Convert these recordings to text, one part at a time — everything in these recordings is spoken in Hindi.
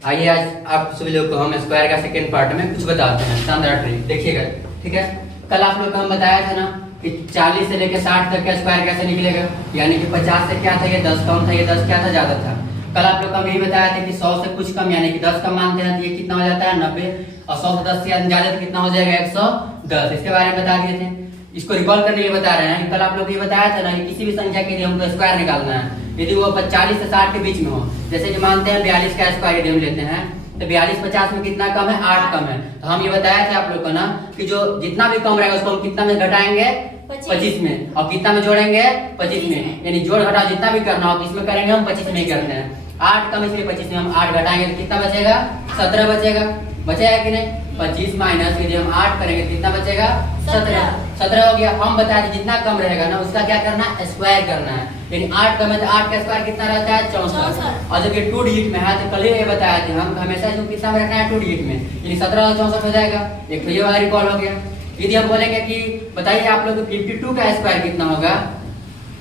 आइए आज आप सभी लोग को हम स्क्वायर का सेकंड पार्ट में कुछ बताते हैं शानदार ट्रिक देखिएगा। ठीक है, कल आप लोग को हम बताया था ना कि 40 से लेकर 60 तक का स्क्वायर कैसे निकलेगा, यानी कि 50 से क्या था ये 10 कम था, ये 10 क्या था ज्यादा था। कल आप लोग को हम यही बताया था कि 100 से कुछ कम यानी कि 10 कम मानते हैं तो ये कितना हो जाता है 90, और 100 से 10 से ज्यादा तो कितना हो जाएगा 110। इसके बारे में बता दिए थे, इसको रिकॉल करने के लिए बता रहे हैं। कल आप लोग ये बताया था ना कि किसी भी संख्या के लिए हमको स्क्वायर निकालना है, यदि वो 40 से 60 के बीच में हो। जैसे कि मानते हैं 42 का स्क्वायर यदि हम लेते हैं तो 42 50 में कितना कम है 8 कम है। तो हम ये बताया था आप लोग को ना कि जो जितना भी कम रहेगा उसको हम कितना में घटाएंगे 25 में, और कितना में जोड़ेंगे 25 में, यानी जोड़ घटाव जितना भी करना हो इसमें करेंगे हम 25 में ही करते हैं। 8 कम इसलिए 25 में हम 8 घटाएंगे तो कितना बचेगा 17 बचेगा। बचेगा कि नहीं? 25 माइनस यदि हम 8 करेंगे कितना बचेगा 17 हो गया। हम बताए थे जितना कम रहेगा ना उसका क्या करना है स्क्वायर करना है, यानी 8 कम है तो 8 का स्क्वायर कितना रहता है 64। और जब ये 2 डिजिट में है तो कल ये बताया थे हम हमेशा इसको कितना में रखना है 2 डिजिट में, यानी 17 और 64 हो जाएगा। एक तो ये वाला रिकॉल हो गया। यदि हम बोलेंगे कि बताइए आप लोग 52 का स्क्वायर कितना होगा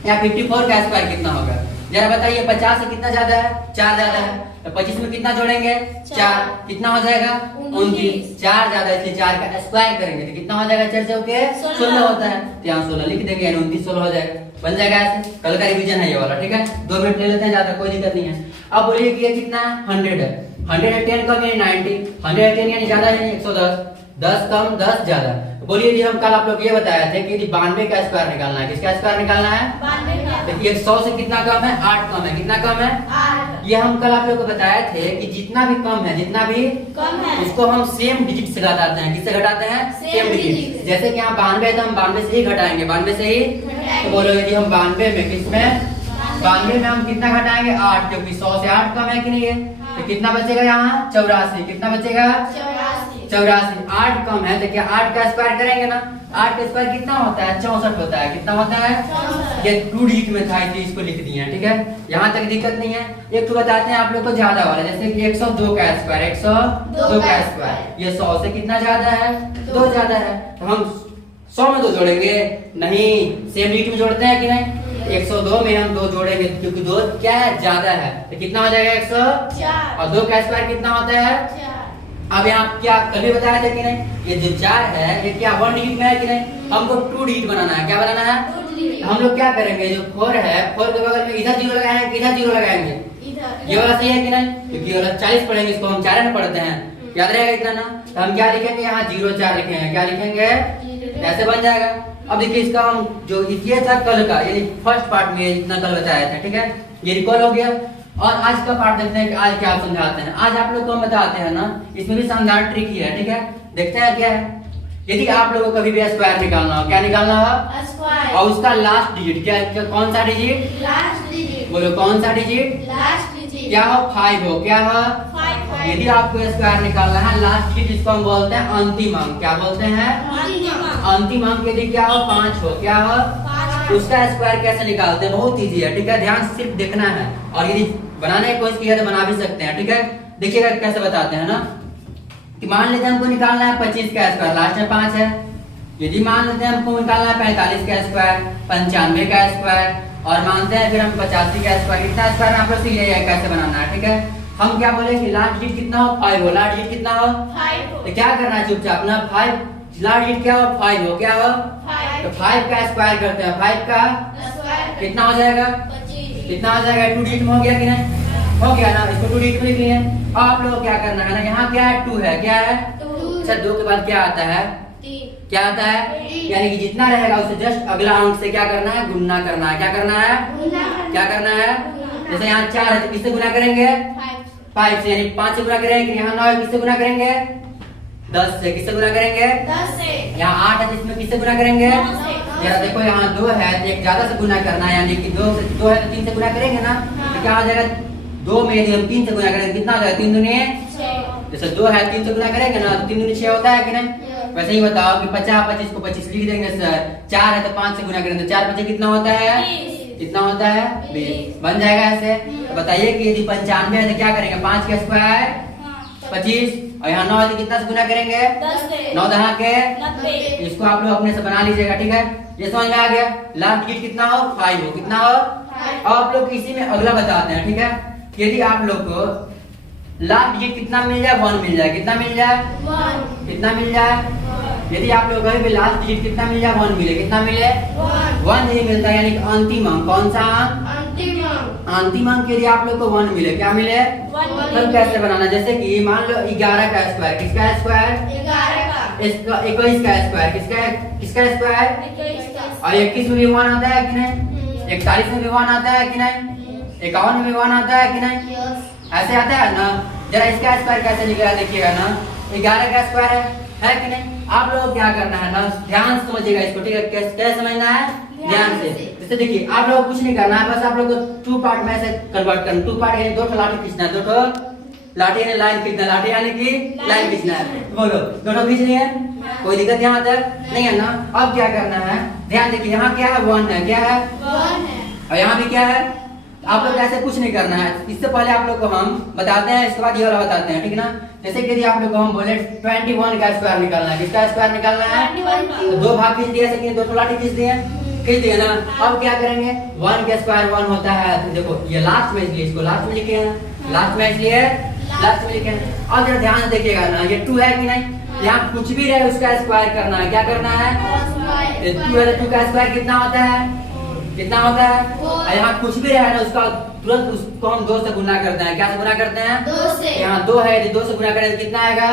या 54 का स्क्वायर कितना होगा, जरा बताइए। 50 से कितना ज्यादा है 4 ज्यादा है, तो 25 में कितना जोड़ेंगे 4, कितना हो जाएगा 29। 4 ज्यादा इसलिए 4 का स्क्वायर करेंगे तो कितना हो जाएगा 4 से होके 16 होता है, तो यहाँ 16 लिख देंगे यानी 29 16 हो जाएगा। बन जाएगा ऐसे। कल का रिवीजन है ये वाला। ठीक है, 2 मिनट ले लेते हैं, ज्यादा कोई दिक्कत नहीं है। अब बोलिए कि ये कितना है 100 है, 100 है 10 कम यानी 90, 100 है 10 यानी ज्यादा यानी 110, 10 कम 10 ज्यादा। बोलिए जी हम कल आप लोग ये बताया थे कि 92 का स्क्वायर निकालना है। किसका स्क्वायर निकालना है 92 का। देखिए 100 से कितना कम है 8 कम है, कितना कम है 8। ये हम कल आप लोग को बताए थे कि जितना भी कम है उसको हम सेम डिजिट से घटाते हैं। किससे घटाते हैं सेम डिजिट। जैसे कि यहाँ 92 है तो हम 92 से ही घटाएंगे, 92 से ही। तो बोलो यदि हम 92 में किसमें 92 में हम कितना घटाएंगे 8, क्योंकि 100 से 8 कम है कि नहीं है, तो कितना बचेगा यहाँ 84। कितना बचेगा 84। 8 कम है तो क्या 8 का स्क्वायर करेंगे ना, 8 का स्क्वायर कितना होता है 64 होता है। कितना होता है 64। ये 2 डिजिट में था इसलिए इसको लिख दिए हैं। ठीक है, यहाँ तक दिक्कत नहीं है। एक तो बताते हैं आप लोग को ज्यादा वाला, जैसे कि 102 का स्क्वायर 102 का स्क्वायर, ये 100 से कितना ज्यादा है 2 ज्यादा है, तो हम 100 में 2 जोड़ेंगे नहीं, सेम डिजिट में जोड़ते हैं कि नहीं। 102 में हम 2 जोड़ेंगे क्योंकि 2 क्या है ज्यादा है, तो कितना हो जाएगा 104, और 2 का स्क्वायर कितना होता है। अब यहाँ क्या कल भी बताया था कि नहीं, ये जो 4 है ये क्या 1 डिजिट में है कि नहीं, हमको 2 डिजिट बनाना है। क्या बनाना है 2 डिजिट। हम लोग क्या करेंगे जो 4 है 4 के बगल में इधर 0 लगाएंगे, इधर 0 लगाएंगे, ये वाला सही है कि नहीं, क्योंकि वाला 40 पढ़ेंगे इसको हम 4 में पढ़ते हैं, याद रहेगा इतना ना। तो हम क्या लिखेंगे यहाँ 0 4 लिखेंगे, क्या लिखेंगे ऐसे बन जाएगा। अब देखिए इसका हम जो ये था कल का, यानी फर्स्ट पार्ट में इतना कल बताया था। ठीक है, ये रिकॉल हो गया। और आज का पार्ट देखते हैं कि आज क्या समझाते हैं। आज आप लोग को हम बताते हैं ना, इसमें भी शानदार ट्रिक ही है। ठीक है, देखते हैं क्या है। यदि आप लोगों को कभी भी स्क्वायर निकालना हो, क्या निकालना हो स्क्वायर, और उसका लास्ट डिजिट क्या कौन सा डिजिट लास्ट डिजिट, बोलो कौन सा डिजिट लास्ट डिजिट, क्या हो 5 हो, क्या हो 5। यदि आपको स्क्वायर निकालना है लास्ट डिजिट जिसको हम बोलते हैं अंतिम अंक, क्या बोलते हैं अंतिम अंक, यदि क्या हो 5 हो, क्या हो उसका स्क्वायर कैसे निकालते हैं, बहुत इजी है। ठीक है, ध्यान सिर्फ देखना है, और यदि बनाने की कोशिश किया तो बना भी सकते हैं। ठीक है, देखिएगा कैसे बताते हैं ना, कि मान लेते हैं हमको निकालना है 25 का स्क्वायर, लास्ट में 5 है। यदि मान लेते हैं हमको निकालना है 45 का स्क्वायर, 95 का स्क्वायर, और मानते हैं फिर हम 85 का स्क्वायर, इतना स्क्वायर आप लोग सीख जाइए कैसे बनाना है। ठीक है, हम क्या बोले कि लास्ट डिजिट कितना हो 5 हो, लास्ट डिजिट कितना हो 5 हो, तो क्या करना है चुपचाप ना 5 लास्ट डिजिट क्या हो 5 हो, क्या हो 5, तो 5 का स्क्वायर करते हैं, 5 का स्क्वायर कितना हो जाएगा 25, कितना हो जाएगा 2 डिजिट में हो गया कि नहीं, हो गया ना। इसको 2 डिजिट में लिख लिए। अब आप लोगों को क्या करना है ना, यहाँ क्या है 2 है, क्या है 2। अच्छा 2 के बाद क्या आता है 3, क्या आता है, यानी कि जितना रहेगा उससे जस्ट अगला अंक से क्या करना है गुणा करना है। क्या करना है क्या करना है, जैसे यहाँ 4 है तो किससे गुना करेंगे 5 से, यानी 5 से गुना करेंगे। यहाँ 9 है किससे गुना करेंगे 10 से, किससे गुना करेंगे 10 से। यहाँ 8 है जिसमें किससे गुना करेंगे 9 से। यार देखो यहाँ 2 है तो एक ज्यादा से गुना करना है, यानी कि 2 है तो 3 से गुना करेंगे ना, तो क्या हो जाएगा 2 में यदि हम 3 से गुना करेंगे कितना हो जाएगा 3 दूनी 6। जैसे 2 है 3 से गुना करेंगे ना तो 3 दूनी 6 होता है कि नहीं। वैसे ही बताओ कि 50 25 को 25 लिख देंगे सर, 4 है तो 5 से गुना करेंगे तो 4 25 कितना होता है 20, कितना होता है 20, बन जाएगा ऐसे। तो बताइए कि यदि 95 है तो क्या करेंगे 5 का स्क्वायर 25, और यहाँ 9 है तो कितना से गुना करेंगे 10 से, 9 दहा के 90। इसको आप लोग अपने से बना लीजिएगा। ठीक है, ये समझ में आ गया। लास्ट डिजिट कितना हो 5 हो, कितना हो 5। आप लोग इसी में अगला बताते हैं। ठीक है, यदि आप लोग को लास्ट डिजिट कितना मिल जाए, 1 मिल जाए। कितना मिल जाए, 1 कितना मिल जाए। यदि आप लोग कहीं भी लास्ट डिजिट कितना मिल जाए, 1 मिले। कितना मिले, 1 नहीं मिलता, यानी कि अंतिम अंक। कौन सा अंक, अंतिम अंक। अंतिम अंक के लिए आप लोग को 1 मिले। क्या मिले, 1 तो कैसे बनाना, जैसे कि मान लो 11 का स्क्वायर, किसका स्क्वायर, 11 का, 21 का स्क्वायर, किसका स्क्वायर, 21 का, और 21 में भी 1 आता है कि नहीं, 41 में भी 1 आता है कि नहीं, 51 में भी 1 आता है कि नहीं, यस, ऐसे आता है ना। जरा इसका स्क्वायर कैसे निकला देखिएगा ना, 11 का स्क्वायर है कि नहीं। आप लोग क्या करना है ना, ध्यान से समझिएगा इसको, ठीक है। कैसे समझना है, ध्यान से। जैसे देखिए आप लोग कुछ नहीं करना है, बस आप लोग को 2 पार्ट में से कन्वर्ट करना। 2 पार्ट यानी 2 लाठी खींचना है, 2 लाठी यानी लाइन खींचना, लाठी यानी कि लाइन खींचना है। बोलो, 2 खींच लिए, कोई दिक्कत यहाँ तक नहीं है ना। अब क्या करना है, ध्यान देखिए, यहाँ क्या है, 1 है, क्या है, 1 है, और यहाँ भी क्या है। आप लोग ऐसे कुछ नहीं करना है, इससे पहले आप लोग को हम बताते हैं, इसके बाद ये वाला बताते हैं, ठीक है ना। जैसे कि यदि आप लोग को हम बोले 21 का स्क्वायर निकालना है, किसका स्क्वायर निकालना है, 21 तो 2 भाग खींच दिए, ऐसे 2 लाठी खींच दिए ना। अब क्या करेंगे, 1 का स्क्वायर 1 होता है, तो देखो ये लास्ट में, इसलिए इसको लास्ट में लिखे हैं, लास्ट में इसलिए लास्ट में लिखे हैं। अब जरा ध्यान से देखिएगा ना, ये 2 है कि नहीं, यहाँ कुछ भी रहे उसका स्क्वायर करना है। क्या करना है, 2 है तो 2 का स्क्वायर कितना होता है, कितना होता है, और यहाँ कुछ भी रहे ना उसका तुरंत उसको हम 2 से गुना करते हैं। क्या से गुना करते हैं, 2 से, यहाँ 2 है, यदि 2 से गुना करें तो कितना आएगा,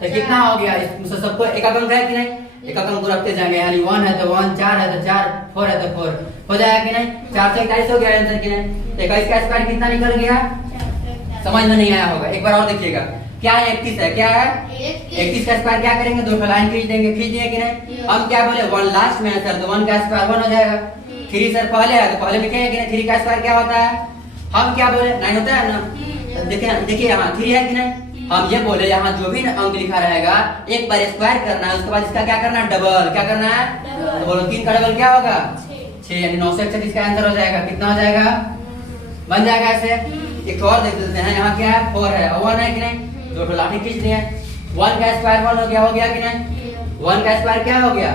तो कितना हो गया। इसमें सबको एकक अंक है कि नहीं, एकक अंक को रखते जाएंगे, यानी 1 है तो 1, 4 है तो 4, 4 है तो 4 हो जाएगा कि नहीं, 4 से 41 हो गया आंसर कि नहीं। 21 का स्क्वायर कितना निकल गया, समझ में नहीं आया होगा, एक बार और देखिएगा। क्या है, 31 है, क्या है 31 का स्क्वायर क्या करेंगे, 2 लाइन खींच देंगे, खींच दिए कि नहीं। हम क्या बोले, 1 लास्ट में है सर, तो 1 का स्क्वायर 1 हो जाएगा। 3 सर पहले है, तो पहले लिखेंगे कि नहीं, 3 का स्क्वायर क्या होता है, हम क्या बोले 9 होता है ना। देखिए यहाँ 3 है कि नहीं, हम ये बोले यहाँ जो भी अंक लिखा रहेगा एक बार स्क्वायर करना है, उसके बाद इसका क्या करना है, डबल। क्या करना है, तो बोलो 3 का डबल क्या होगा, 6, यानी 931 का आंसर हो जाएगा। कितना हो जाएगा, बन जाएगा ऐसे। एक और देख लेते हैं, यहाँ क्या है, 4 है और 1 है कि नहीं, 2 लाठी खींच दिए। 1 का स्क्वायर 1 हो गया कि नहीं, 1 का स्क्वायर क्या हो गया,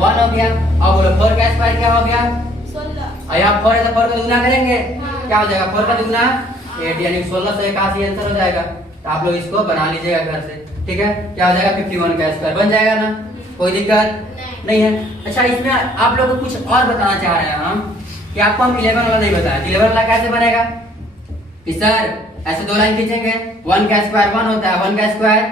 1 हो गया। अब बोलो 4 का स्क्वायर क्या हो गया, 16, और यहाँ 4 है तो 4 का गुना करेंगे, क्या हो जाएगा, 4 का गुना 8, यानी 1681 आंसर हो जाएगा। तो आप लोग इसको बना लीजिएगा घर से, ठीक है। क्या हो जाएगा, 51 का स्क्वायर बन जाएगा ना, कोई दिक्कत नहीं है। अच्छा, इसमें आप लोग को कुछ और बताना चाह रहे हैं हम, कि आपको हम 11 वाला नहीं बताया। 11 वाला कैसे बनेगा, कि सर ऐसे 2 लाइन खींचेंगे, 1 का स्क्वायर 1 होता है, 1 का स्क्वायर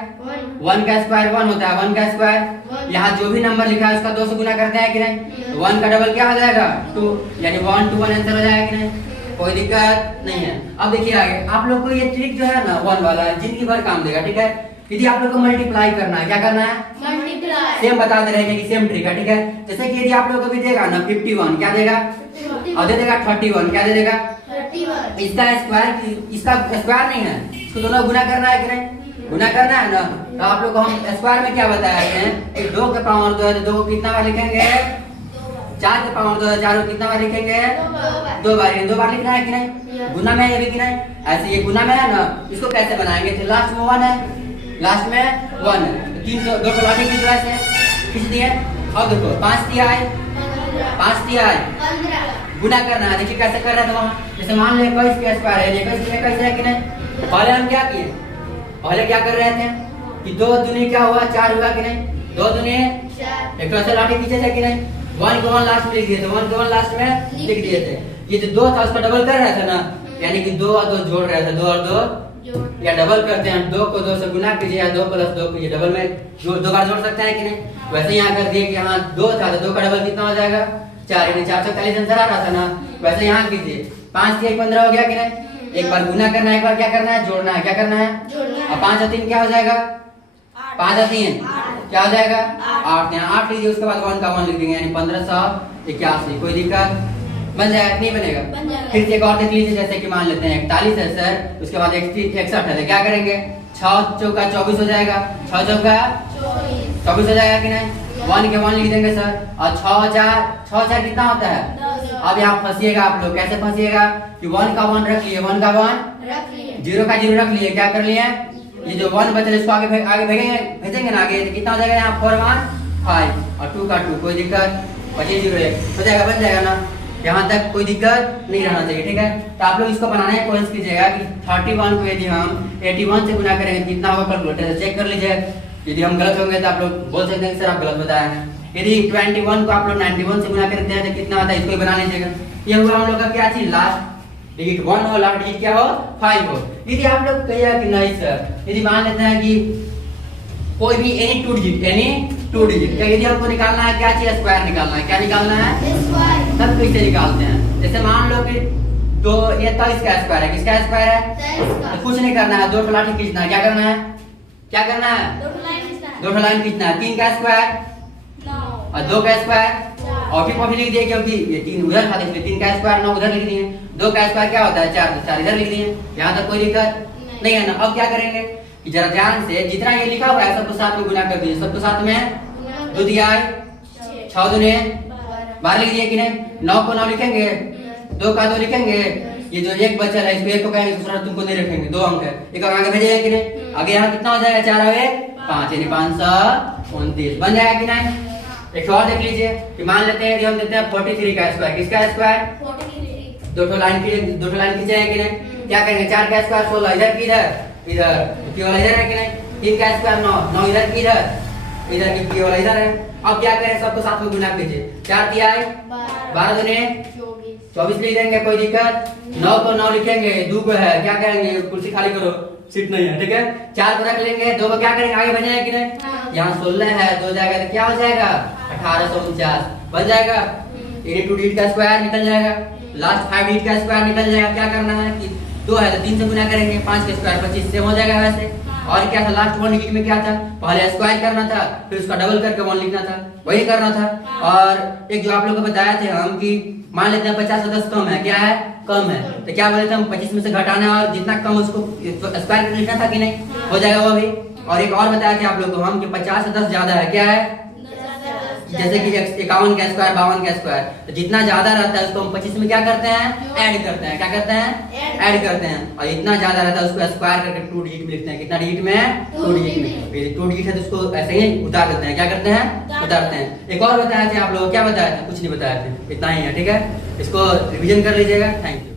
1 का स्क्वायर 1 होता है, 1 का स्क्वायर यहाँ जो भी नंबर लिखा है उसका 2 से गुना करते हैं कि नहीं। 1 का डबल क्या हो जाएगा, 2, यानी 1 to 1 आंसर हो जाएगा कि नहीं, कोई दिक्कत नहीं है। अब देखिए आगे आप लोग को ये ट्रिक जो है ना 1 वाला जिंदगी भर काम देगा, ठीक है। यदि आप लोग को मल्टीप्लाई करना है, क्या करना है, मल्टीप्लाई, सेम बताते रहेंगे कि सेम ट्रिक है, ठीक है। जैसे कि यदि आप लोग को भी देगा ना 51, क्या देगा, और दे देगा 31, क्या दे देगा, 31, इसका स्क्वायर नहीं है, इसको दोनों गुना करना है कि नहीं, गुना करना है ना। तो आप लोग को हम स्क्वायर में क्या बताया हैं, 2 के पावर 2 है तो 2 को कितना बार लिखेंगे, 4 के पावर 2 है, 4 को कितना बार लिखेंगे, 2 बार, 2 बार लिखना है कि नहीं। गुना में ये भी कि नहीं, ऐसे ये गुना में है ना, इसको कैसे बनाएंगे, तो लास्ट में 1 है, लास्ट में 1 है, तो 2 को लाठी खींच रहा है, खींच दिए। और देखो 5 दिया है, 5 दिया है, 15, गुना करना है। देखिए कैसे कर रहे थे वहाँ, जैसे मान लो 21 का स्क्वायर है, 21 है कि नहीं। पहले हम क्या किए, पहले क्या कर रहे थे कि 2 दूनी क्या हुआ, 4 हुआ कि नहीं, 2 दूनी 4, एक से लाठी खींचे थे कि नहीं। 1 को 1 लास्ट में लिख दिए थे, 1 को 1 लास्ट में लिख दिए थे। ये जो 2 था उसका डबल कर रहे थे ना, यानी कि 2 और 2 जोड़ रहे थे, 2 और 2 या डबल करते हैं, 2 को 2 से गुना कीजिए या 2 + 2 कीजिए, डबल में 2 बार जोड़ सकते हैं कि नहीं। वैसे यहाँ कर दिए कि यहाँ 2 था तो 2 का डबल कितना हो जाएगा, 4, यानी 440 आंसर आ रहा था ना। वैसे यहाँ कीजिए, 5 से 15 हो गया कि नहीं। एक बार गुना करना है, एक बार क्या करना है, जोड़ना है, क्या करना है, और 5 और 3 क्या हो जाएगा, 5 और 3 क्या हो जाएगा, 8, यहाँ 8 लीजिए, उसके बाद 1 का 1 लिख देंगे, यानी 1581। कोई दिक्कत बन जाएगा, नहीं बनेगा। फिर से एक और देख लीजिए, जैसे कि मान लेते हैं 41 है सर, उसके बाद 61 है, तो क्या करेंगे, 6 चौका 24 हो जाएगा, 6 चौका 24 हो जाएगा कि नहीं। 1 के 1 लिख देंगे सर, और 6 4 कितना होता है। अब यहाँ फंसिएगा आप लोग, कैसे फंसिएगा कि 1 का 1 रख लिए, 1 का 1 रख लिए, 0 का 0 रख लिए, क्या कर लिए, ये जो 1 बचे इसको आगे भेजेंगे ना, आगे कितना हो जाएगा, यहाँ 4 1 5 और 2 का 2, कोई दिक्कत, 25 0 1 हो जाएगा, बन जाएगा ना। यहाँ तक कोई दिक्कत नहीं रहना चाहिए, ठीक है। तो आप लोग इसको बनाने की कोशिश कीजिएगा कि 31 को यदि हम 81 से गुना करेंगे कितना होगा, कैलकुलेटर से चेक कर लीजिए। यदि हम गलत होंगे तो आप लोग बोल सकते हैं कि सर आप गलत बताए हैं। यदि 21 को आप लोग 91 से गुना करते हैं तो कितना आता है, इसको बना लीजिएगा। ये हुआ हम लोग का क्या चीज, लास्ट डिजिट 1 हो, लास्ट डिजिट क्या हो 5 हो। यदि आप लोग कहिएगा कि नहीं सर, यदि मान लेते हैं कि कोई भी एनी टू डिजिट यदि हमको निकालना है क्या चीज, स्क्वायर निकालना है, क्या निकालना है, तब कैसे निकालते हैं। जैसे मान लो कि तो ये तो इसका स्क्वायर है, किसका स्क्वायर है, तो कुछ नहीं करना है, 2 लाठी खींचना है। क्या करना है, क्या करना है, 2 लाइन खींचना है। 3 का स्क्वायर और 2 का स्क्वायर और फिर कॉपी लिख दिए, क्योंकि ये 3 उधर था इसलिए 3 का स्क्वायर 9 उधर लिख दिए। 2 का स्क्वायर क्या होता है 4, तो 4 इधर लिख दिए। यहाँ तक कोई दिक्कत नहीं है ना। अब क्या करेंगे कि जरा ध्यान से जितना ये लिखा हुआ है सबको साथ में गुना कर दिए, सबको साथ में 2 दिया है, 6 दूने 12 लिख दिए कि नहीं। 9 को 9 लिखेंगे, 2 का 2 लिखेंगे, ये जो एक बचा है इसको 1 को कहेंगे, दूसरा तुमको नहीं रखेंगे, 2 अंक है, एक आगे भेजेंगे कि नहीं। आगे यहाँ कितना हो जाएगा, 4 और 1 5 यानी 529 बन जाएगा कि नहीं। एक और देख लीजिए कि मान लेते हैं कि हम देते हैं 43 का स्क्वायर, किसका स्क्वायर, 2 लाइन खींचेंगे कि नहीं। क्या करेंगे, 4 का स्क्वायर 16 इधर की इधर वाला इधर है कि नहीं। 3 का स्क्वायर 9 इधर की इधर वाला इधर है। अब क्या करें, सबको साथ में गुना कीजिए। 4 दिया है, 12 दूने 24 लिख देंगे, कोई दिक्कत। 9 को 9 लिखेंगे, 2 को है, क्या करेंगे, कुर्सी खाली करो, सीट नहीं है, ठीक है। 4 को रख लेंगे, 2 को क्या करेंगे, आगे बढ़ेंगे कि नहीं। यहाँ 16 है, 2 जाएगा तो क्या हो जाएगा 1849 बन जाएगा। ये 2 डिजिट का स्क्वायर निकल जाएगा, लास्ट 5 डिजिट का स्क्वायर निकल जाएगा। क्या करना है कि 2 है तो 3 से गुना करेंगे, 5 का स्क्वायर 25 से हो जाएगा वैसे। और क्या था, लास्ट 1 डिजिट में क्या था, पहले स्क्वायर करना था, फिर उसका डबल करके 1 लिखना था, वही करना था। और एक जो आप लोगों को बताया थे हम कि मान लेते हैं 50 से 10 कम है, क्या है, कम है, तो क्या बोले थे हम 25 में से घटाना है और जितना कम उसको स्क्वायर करके लिखना था कि नहीं, हो जाएगा वो भी। और एक और बताया था आप लोग को हम कि 50 से 10 ज्यादा है, क्या है, जैसे कि 51 का स्क्वायर 52 का स्क्वायर, तो जितना ज्यादा रहता है उसको हम 25 में क्या करते हैं, ऐड करते हैं। क्या करते हैं, ऐड करते हैं। और इतना ज्यादा रहता है उसको स्क्वायर करके 2 डिजिट में लिखते हैं। कितना डिजिट में, 2 डिजिट में। फिर 2 डिजिट है तो उसको ऐसे ही उतार देते हैं। क्या करते हैं, उतारते हैं। एक और बताया था आप लोगों को, क्या बताया था, कुछ नहीं बताया था, इतना ही है, ठीक है। इसको रिवीजन कर लीजिएगा। Thank you.